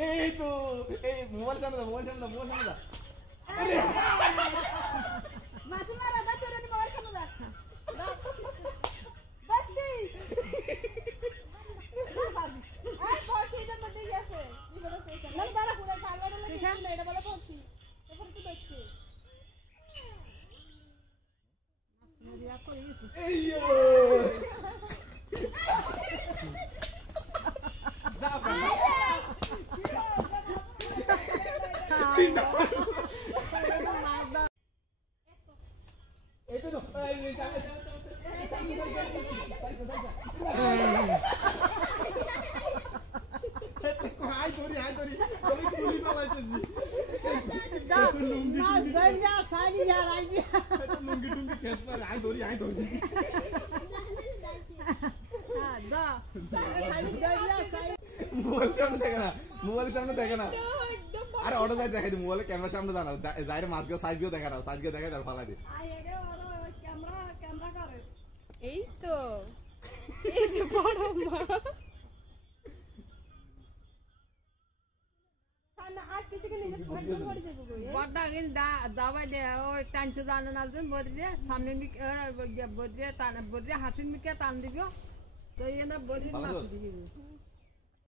এই তো এই মোবাইল সামনে দাও মোবাইল সামনে দাও মোবাইল সামনে দাও মাসি মারা দা তোর মোবাইল সামনে দা বাস্তি আই পড়ছি জন্য দিয়ে আছে কি বলছে না দাঁড়া পুরো খালবাড়ে লাগে না এটা বলে পড়ছি এখন তো দেখছি এইয়ো যা বাবা এই তো এই যা হাই ধরি তুমি তুলি পালাইতেছি না দইয়া সাইনি যা রাইবি লুঙ্গি টুঙ্গি খেস পারে হাই ধরি হ্যাঁ দা খালি দইয়া সাই মোবাইল সামনে দেখে না আরে অটো যাই দেখাই দি মোবাইলে ক্যামেরা সামনে দাঁড়াও যাইরে মাছগুলো সাইজগুলো দেখা নাও সাইজগুলো দেখা তার ফালাই দে ক্যামেরা করে এই তো এই যে বড় মা খানা আর কিছু কে নিজে একদম করে দেব গো বড়দা গিন দাওয়া দে ও টানতে জানে না যে বড়দে সামনে নি বড়দে টান বড়দে হাসিন মিকে টান দিবো তো এনা বড়দে মাছ দিবি